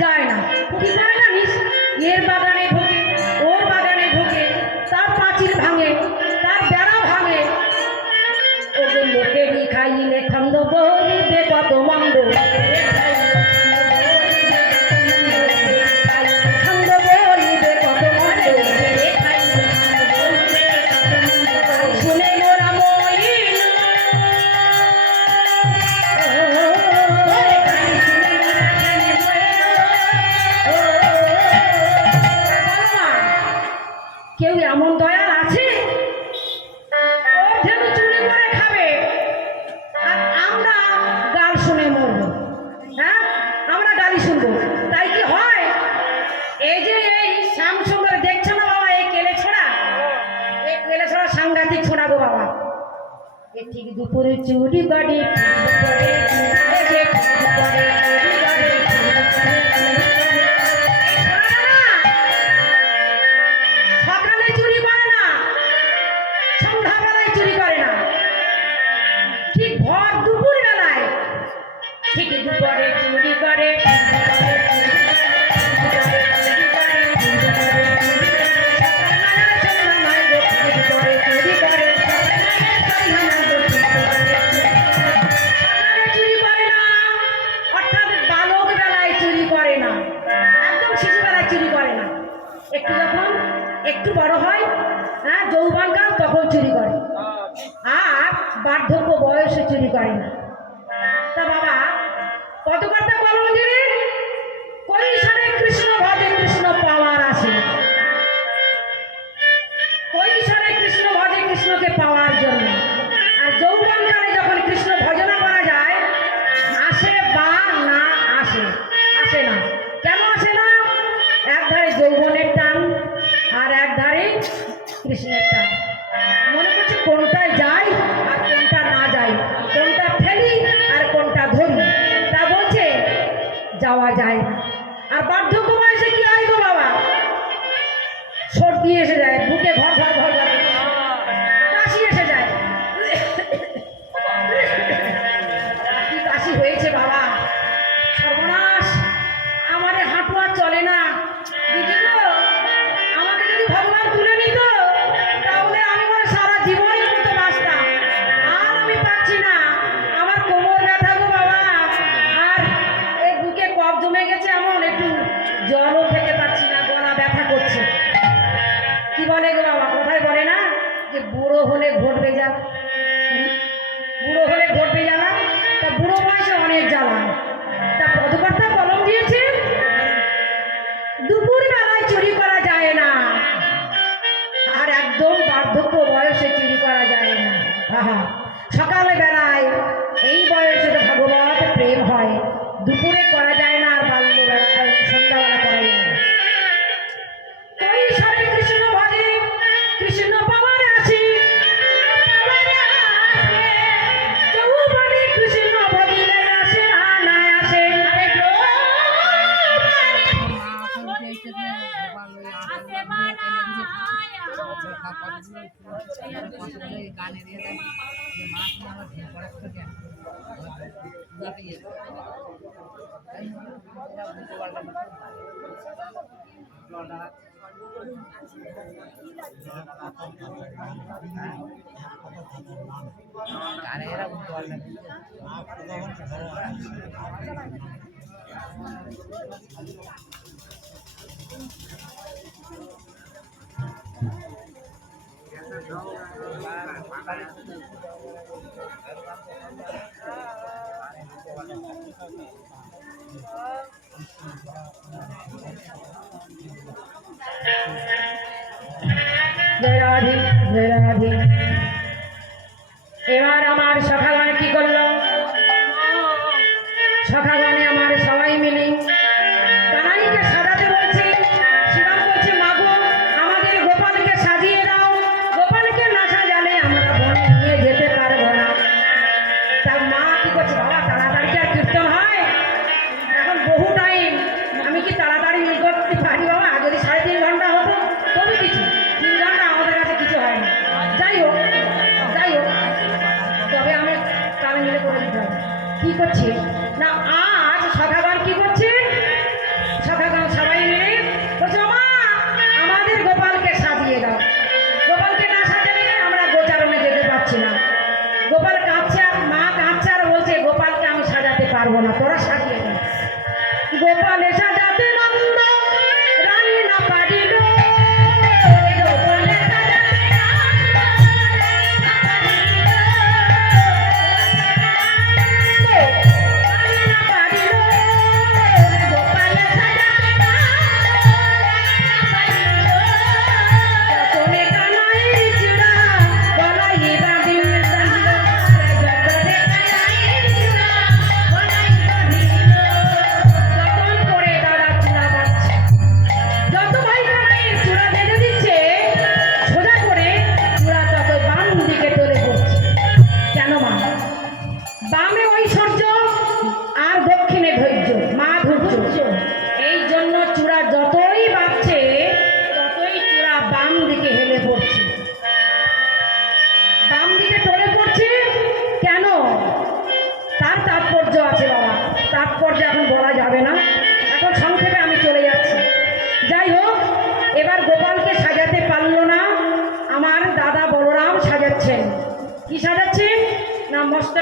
যায় না। কি করে জানিস? এর বাগানে ঢোকে, ওর বাগানে ঢোকে, তার পাঁচিল ভাঙে, তার বেড়া ভাঙে। ওদের লোকেরই খাইলে খন্দ বলিবে কত মন্দ। কেউ এমন দয়াল আছে ওর যেন চুরি করে খাবে আর আমরা গাল শুনে মরবো? হ্যাঁ, আমরা গালি শুনবো, তাই কি হয়? এই যে এই শ্যামসুন্দর দেখছো না বাবা, এই কেলে ছোড়া, এই কেলে ছোড়া সাংঘাতিক ছোড়া গো বাবা। এ ঠিক দুপুরে চুরি করে, সকালে চুরি করে না, সন্ধ্যাবেলায় চুরি করে না, ঠিক ভর দুপুর বেলায়, ঠিক দুপুরে চুরি করে। একটু যখন একটু বড় হয়, হ্যাঁ, যৌবনকাল, তখন চুরি করে, আর বার্ধক্য বয়সে চুরি করে না। তা বাবা, পদকর্তা কলম দিলে কৈশোরে কৃষ্ণ ভজে কৃষ্ণ পাওয়ার আসে, কৈশোরে কৃষ্ণ ভজে কৃষ্ণকে পাওয়ার জন্য। আর যৌবনকালে যখন কৃষ্ণ ভজনা করা যায়, আসে বা না আসে? আসে না। কেন আসে না? এক ধারে যৌবনের টান আর এক ধারে কৃষ্ণের টান। মনে করছে কোনটায় যাই আর কোনটা না যাই, কোনটা ফেলি আর কোনটা ধরি, তা বলছে যাওয়া যায় না। আর বার্ধক্য বয়সে কি হয় গো বাবা? সর্দি এসে যায়, বুকে ঘর ঘর ঘর ঘর, কাশি এসে যায়। কি কাশি হয়েছে বাবা, সর্বনাশ! আমারে হাঁটু আর চলে না। দিদি গো, আমাকে যদি ভগবান তুলে নিত তাহলে আমি মনে সারা জীবনের মতো বাঁচতাম। আর আমি পাচ্ছি না, আমার কোমর ব্যথা গো বাবা, আর এই বুকে কফ জমে গেছে, এমন একটু জলও খেতে পাচ্ছি না, গলা ব্যথা করছে। কি বলে গো বাবা, কোথায় বলে না যে বুড়ো হলে ঘটবে জ্বালা? বুড়ো হলে ঘটবে জ্বালা, তা বুড়ো বয়সে অনেক জ্বালা। তা পদকর্তা কলম দিয়েছে দুপুর বেলায় চুরি করা যায় না, আর একদম বার্ধক্য বয়সে চুরি করা যায় না। সকালে বেলায় এই বয়সে তো ভগবত প্রেম হয়, দুপুরে করা যায় না, আর বাল্যবেলা সন্ধ্যাবেলা করা যায় না। কৈশোরে কৃষ্ণ ভজে কৃষ্ণ পাওয়ার আসি, যৌবনে কৃষ্ণ ভজিলে আসে না আসে। এবার আমার সখাগণ কি করলো? সখাগণে আমার সবাই মিলে কানাইকে সাজাতে বলছে। শিবাম বলছে, মাগো আমাদের গোপালকে সাজিয়ে দাও, গোপালকে না সাজালে আমরা বনে নিয়ে যেতে পারবো না। তার মা কি করছে? বাবা তাড়াতাড়ি আর কীর্তন হয়, এখন বহু টাইম, আমি কি তাড়াতাড়ি করতে পারি বাবা? যদি 3.5 ঘন্টা হতো তবে কিছু, 3 ঘন্টা আমাদের কাছে কিছু হয় না। যাই হোক,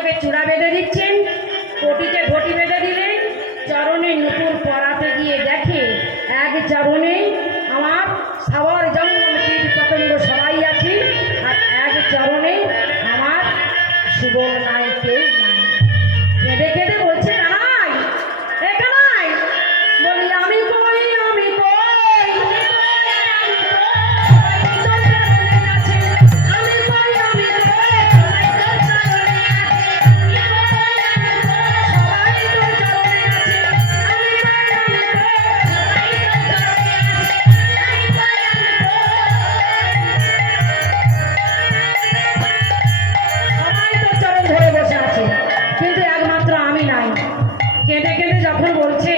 চোখে চূড়া বেঁধে দিচ্ছেন, কোটিতে ঘটি বেঁধে দিলেন, চরণে নুপুর পরাতে গিয়ে দেখে এক চরণে আমার সাওয়ার জঙ্গল কীট পতঙ্গ সবাই আছে, আর এক চরণে আমার সুবল নাই, কেউ নাই। কেঁদে কেঁদে বলছে, কানাই এ কানাই, বলি আমি কই, আমি কই, তোর চরণে আছে, আমি কই, আমি কই, সবাই তোর চরণে আছে, আমি কই, আমি সবাই তোর চরণ ধরে বসে আছে, কিন্তু একমাত্র আমি নাই। কেঁদে কেঁদে যখন বলছে,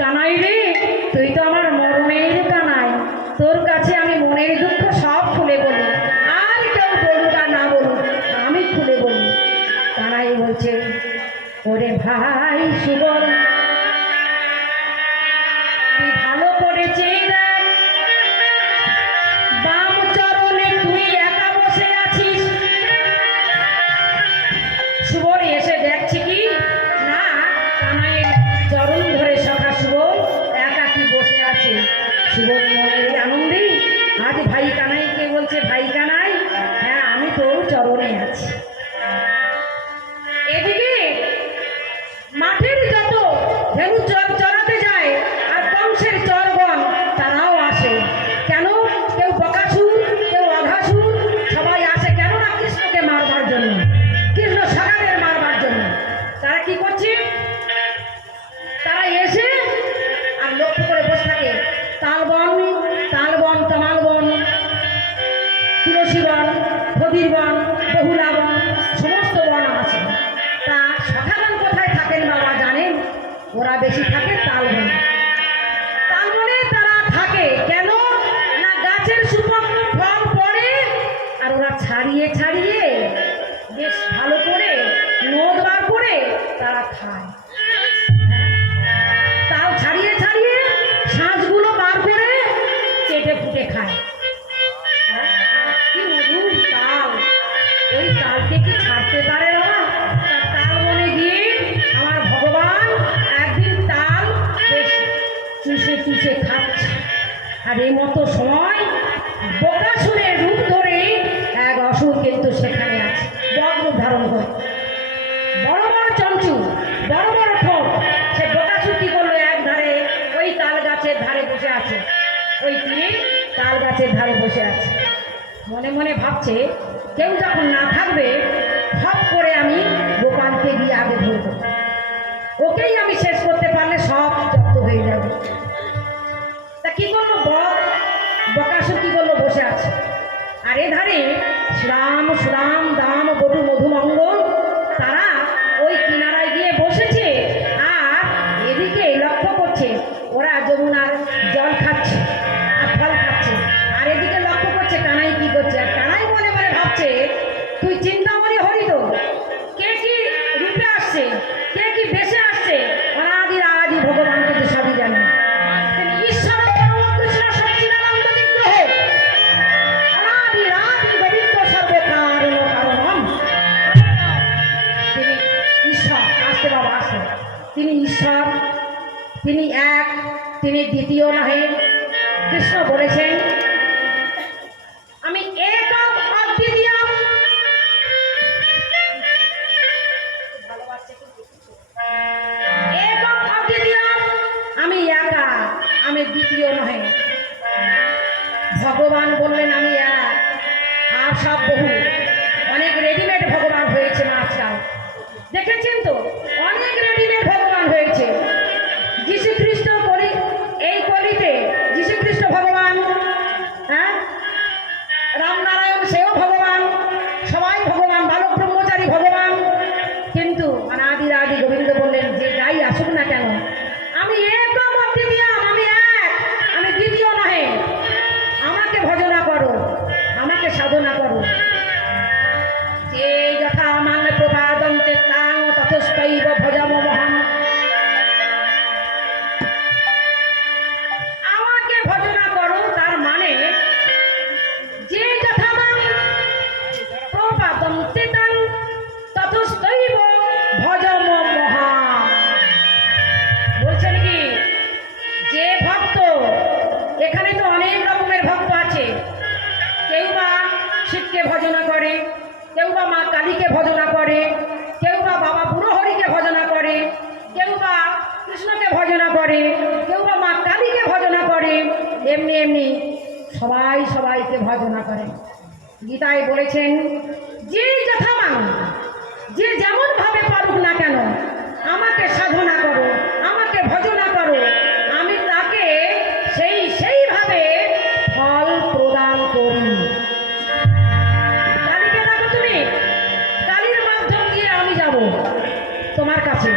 কানাই রে, তুই তো আমার মরমের কানাই, তোর কাছে আমি মনের দুঃখ সব খুলে বলি, আর কেউ বলুক আর না বলুক, আমি খুলে বলি। কানাই বলছে, ওরে ভাই সুবল, তুই ভালো করেছে দেখ, বাম চরণে তুই একা বসে আছিস। সুবল এসে দেখছি কি না, কানাইয়ের চরণ ধরে সখা সুবল একাকি বসে আছে। সুবল মনের আনন্দে আজ ভাই কানাইকে বলছে, ভাই কানাই, হ্যাঁ আমি তোর চরণে আছি। এদিকে মাঠের যত ধেনু চড়াতে যায় আর কংসের চরগণ তারাও আসে। কেন? কেউ বকাসুর, কেউ অঘাসুর, সবাই আসে কেন না কৃষ্ণকে মারবার জন্য, কৃষ্ণ সখাদের মারবার জন্য। তারা কি করছে? তারা এসে আর লক্ষ্য করে বসে থাকে, তালবন, তালবন, তমালবন, তুলসী বন, খদির বন, বহুলা বন, সমস্ত বন আছে। তা সখাগণ কোথায় থাকেন বাবা জানেন? ওরা বেশি থাকে তালবনে। তালবনে তারা থাকে কেন না, গাছের সুপক্ষ ফল পড়ে আর ওরা ছাড়িয়ে ছাড়িয়ে বেশ ভালো করে নোদ বার করে তারা খায়। তাও ছাড়িয়ে ছাড়িয়ে শাঁসগুলো বার করে চেটে ফুটে খায়। কি মধুর তাল, ওই তালকে কি ছাড়তে পারে বাবা? তাল বনে গিয়ে আমার ভগবান একদিন তাল বেশ চুষে চুষে খাচ্ছে, আর এই মতো সময় বকাসুরের রূপ ধরে এক অসুর কিন্তু সেখানে আছে, বড় রূপ ধারণ করে, বড় বড় চঞ্চু, বড় বড় ঠোঁট। সে বকাসুর কি করলো, এক ধারে ওই তাল গাছের ধারে বসে আছে, ওই তিনি তাল গাছের ধারে বসে আছে, মনে মনে ভাবছে কেউ যখন না থাকবে সব করে আমি গোপালকে গিয়ে আগে ধরবো, ওকেই আমি শেষ করতে পারলে সব জব্দ হয়ে যাবে। তা কি করলো, বকাসুর কি করলো, বসে আছে। আর এধারে শ্রাম, সুরাম, দাম, বটু, মধু, মঙ্গল তারা ওই কিনারায় গিয়ে বসেছে, আর এদিকে লক্ষ্য করছে ওরা যমুনার জল খাচ্ছে আর ফল খাচ্ছে, আর এদিকে লক্ষ্য করছে কানাই কি করছে। আর কানাই মনে মনে ভাবছে, তুই চিন্তামণি হরিত, কে কি রূপে আসছে, কে কি বেশে আসছে, অনাদি আদি ভগবান কিন্তু সবই জানে। তিনি ঈশ্বর পরম কৃষ্ণ সচ্চিদানন্দ বিগ্রহ, অনাদি আদি গোবিন্দ সর্বকারণ কারণম। তিনি ঈশ্বর, আসতে বাবা আসতে, তিনি ঈশ্বর, তিনি এক, তিনি দ্বিতীয় নহে। কৃষ্ণ বলেছেন, আমি একম অদ্বিতীয়ম, একম অদ্বিতীয়ম, আমি একা, আমি দ্বিতীয় নহে। ভগবান বললেন আমি এক, আর সব বহু। অনেক রেডিমেড ভগবান হয়েছে না আজকাল, দেখেছেন তো, অনেক রেডিমেড ভগবান হয়েছে। যীশু খ্রিস্ট এই কলিতে যীশু খ্রিস্ট ভগবান তেমনি সবাই সবাইকে ভজনা করেন। গীতায় বলেছেন, যে যথামান, যে যেমন ভাবে পারুক না কেন আমাকে সাধনা করো, আমাকে ভজনা করো, আমি তাকে সেইভাবে ফল প্রদান করি। কালীকে দেখো তুমি, কালীর মাধ্যম দিয়ে আমি যাব তোমার কাছে।